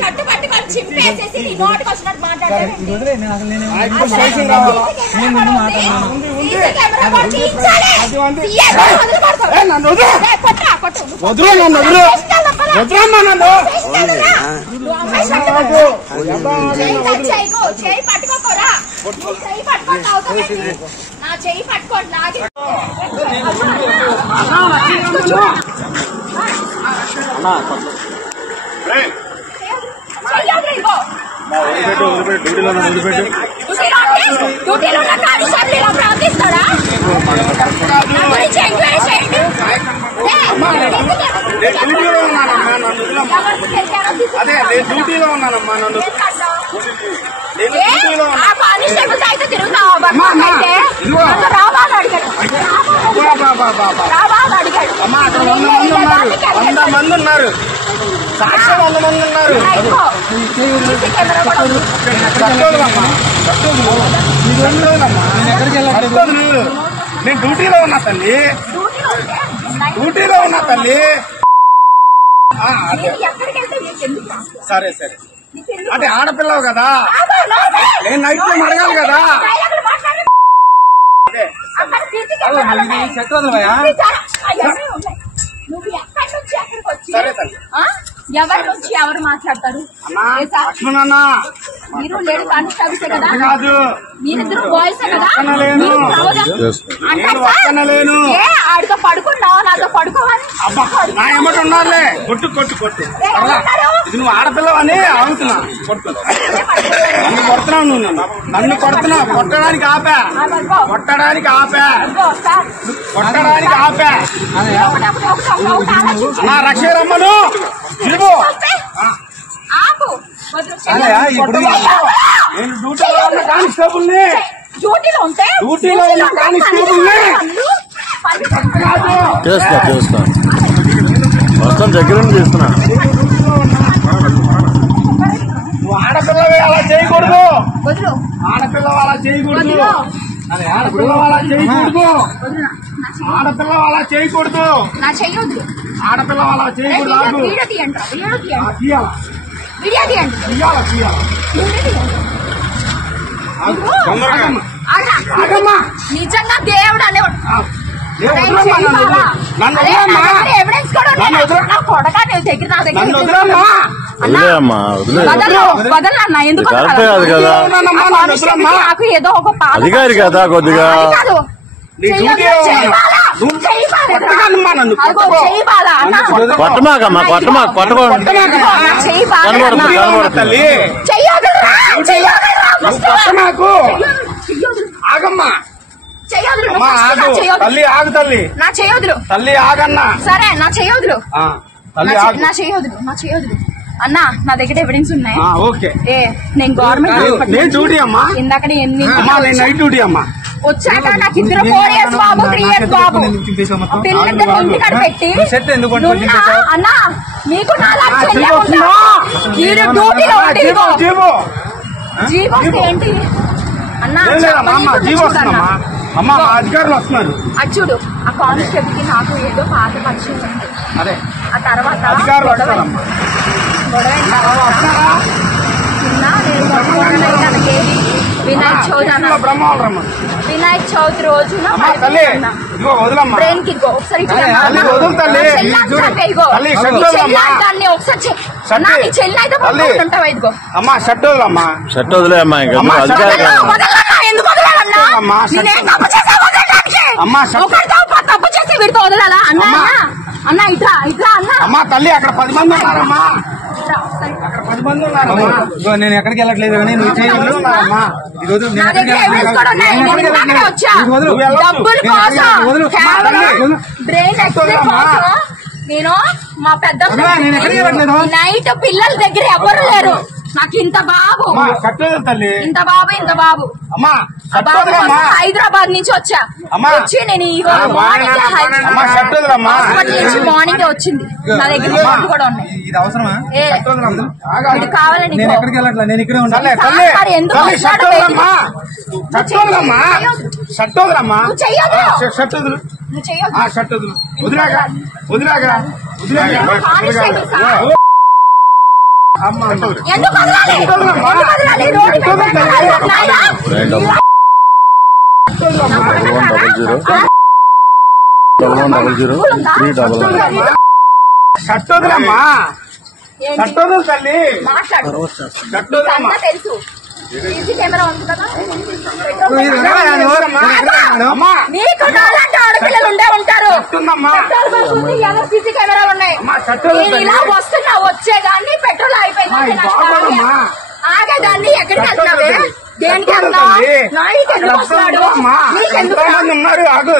Shirt పట్టుకొని చింపేసేసి నీ నోటికి వచ్చినట్టు మాట్లాడారు. చేయి పట్టుకోరా, చేయి పట్టుకోండి అవుతుంది. నా చెయ్యి పట్టుకోండి లాగి డ్యూటీలో ఉన్న కానిస్టేబుల్ ఇలా ప్రార్థిస్తాడా? నా గురించి ఎంక్వైరీ చేయండి. ఆ కానిస్టేబుల్ అయితే తిరుగుతావా? రావాలని అడిగాడు, రావాలని అడిగాడు. 100 మంది ఉన్నారు, సాక్షి 100 మంది ఉన్నారు. నేను డ్యూటీలో ఉన్నా తల్లి, డ్యూటీలో ఉన్నా తల్లి. సరే సరే, అంటే ఆడపిల్లవు కదా, నేను నైట్ లో అడగాలి కదా. సరే తల్లి. ఎవరి నుంచి ఎవరు మాట్లాడతారు? మీరు లేడీ కానిస్టేబుల్స్ కదా, మీరిద్దరు బాయ్స్ కదా. ఆడితో పడుకున్నావు, నాతో పడుకోవాలి. ఉన్నారులే, కొట్టు కొట్టు కొట్టు. ఇది నువ్వు ఆడపిల్లవు అని అడుగుతున్నా. నన్ను కొడుతున్నావు, నువ్వు నన్ను కొడుతున్నావు. కొట్టడానికి ఆపా, కొట్టడానికి ఆపా, కొట్టడానికి ఆపా. నా రక్షరమ్మను నేను డ్యూటీలో ఉన్న కానిస్టేబుల్ ని, డ్యూటీలో ఉన్న కానిస్టేబుల్ ని చేస్తా మొత్తం దగ్గర చేస్తున్నా. నువ్వు ఆడపిల్లవే అలా చేయకూడదు, ఆడపిల్ల అలా చేయకూడదు, ఆడపిల్ల అలా చేయకూడదు, ఆడపిల్ల అలా చేయకూడదు, ఆడపిల్ల అలా చేయకూడదు. నిజంగా దేవుడు అనేవాడు. నాకు ఏదో ఒక అధికారి కదా కొద్దిగా కొట్టమాకమ్మా, కొట్టమాక కొట్టకూడదు. ఆగమ్మా, తల్లి ఆగు, తల్లి నా చేయొద్దు, తల్లి ఆగన్నా. సరే నా చేయొద్దు, నా చేయొద్దు, నా చేయొద్దు అన్నా. నా దగ్గర ఎవిడెన్స్ ఉన్నాయి. ఓకే, నేను గవర్నమెంట్ డ్యూటీ అమ్మా, ఇందాక నైట్ డ్యూటీ అమ్మా. వచ్చాక నాకు ఇద్దరు 4 years బాబు, 3 years బాబు, పిల్లలిద్దరు ఇంటికాడ పెట్టి అన్నా మీకు 4 లక్షలు డ్యూటీలో జీవో ఏంటి అన్నా? అధికారులు వస్తున్నారు. అది చూడు, ఆ కానిస్టేబుల్ కి నాకు ఏదో పాత పరిచయం ఉంది. అదే ఆ తర్వాత అధికారులు గొడవ వినాయక చవితి అన్న, వినాయక చవితి రోజున బ్రెయిన్ కి ఒకసారి దాన్ని ఒకసారి చెల్లి అయితే ఉంటావా? ఇదిగో అమ్మా, షర్ట్ వదలమ్మా, షర్ట్ వదిలే అమ్మా. ఎందుకు వదలాలన్నా? తప్పు చేసి వీడితో వదలాలా అన్నా? అన్న ఇట్లా ఇట్లా అన్నా. అమ్మా తల్లి, అక్కడ 10 మంది ఉన్నారమ్మా, నేను ఎక్కడికి వెళ్ళట్లేదు కానీ నువ్వు నేను మా పెద్ద నైట్ పిల్లల దగ్గర ఎవరు లేరు. నాకు ఇంత బాబు, ఇంత బాబు, ఇంత బాబు హైదరాబాద్ నుంచి వచ్చా. వచ్చి నేను నుంచి మార్నింగ్ వచ్చింది. నా దగ్గర కూడా ఉన్నాయి. ఇది కావాలని ఎందుకు షర్ట్ వదలమ్మా, షర్ట్ వదులు, షర్ట్ వదులు, వదిలాగా వదిలాగా వదిలాగా షర్ట్ వదలమ్మా, షర్ట్ వదులు తల్లి, షర్ట్ వదలమ్మా. తెలుసు కెమెరా ఉంది కదా, మీకు నాలాంటి ఆడపిల్లలు ఉండే ఉంటారు. సీసీ కెమెరాలు ఉన్నాయి. ఇలా వస్తున్నా వచ్చేదాన్ని పెట్రోల్ అయిపోయింది ఆగేదాన్ని ఎక్కడికి వెళ్తున్నావే, దేనికి వెళ్తున్నావు, ఎందుకు వస్తున్నాడు, నీకెందుకు ఉన్నారు ఆగు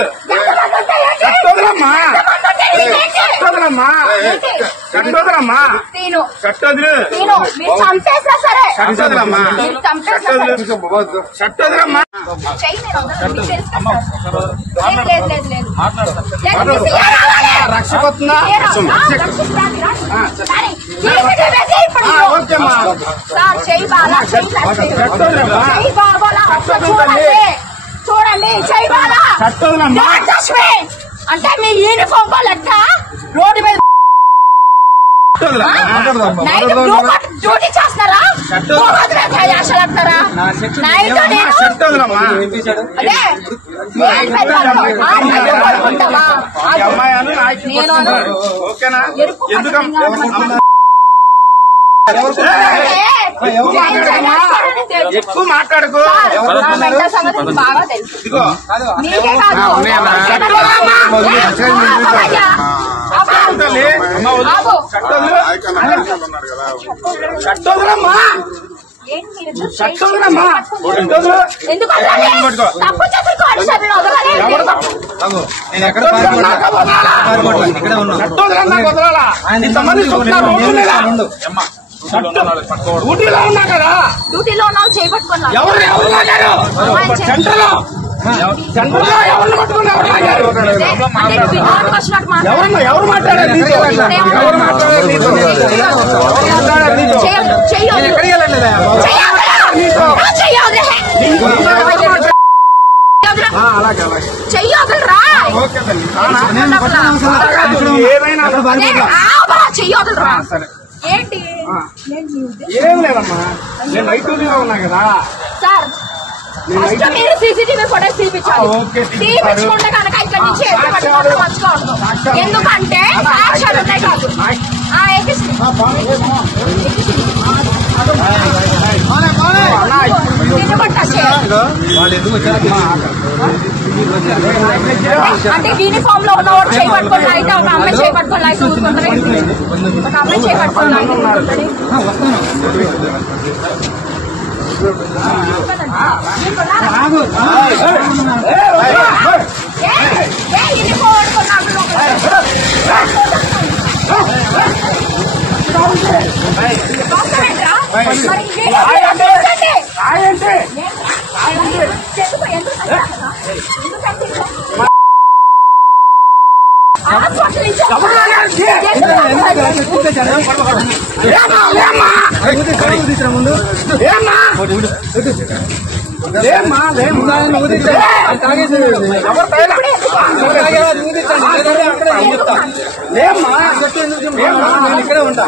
మీరు చంపేసినా సరే చెయ్యి బాలా చూడండి చెయ్యి బాలా అంటే మీ యూనిఫామ్ లెక్క రోడ్డు మీద డ్యూటీ చేస్తున్నారా, ఎక్కువ మాట్లాడుకో, బాగా తెలుసు. డ్యూటీలో ఉన్నా కదా, డ్యూటీలో ఉన్నావు చేపట్టుకున్నా ఎవరు సెంటర్లో ఎవరిని పట్టుకున్నారు, ఎవరు మాట్లాడారు, చెయ్యొదలరా చెయ్యొదలరా ఏంటి, ఏం లేదమ్మా, నేను నైట్ డ్యూటీలో ఉన్నా కదా సార్. ఫస్ట్ మీరు సీసీటీవీ ఫోటోస్ తీపించాలి, తీపించుకుంటే కనుక ఇక్కడ నుంచి మర్చిపోవద్దు, ఎందుకంటే సాక్ష్యాలు ఉన్నాయి కాదు. అంటే యూనిఫామ్ లో ఉన్నవాడు చేపట్టుకుని అయితే ఒక అమ్మాయి చేపట్టుకుని అయితే ఊరుకుంటారు, ఒక అమ్మాయి చేపట్టుకుని అయితే ఊరుకుంటారు. ఇక్కడే ఉంటా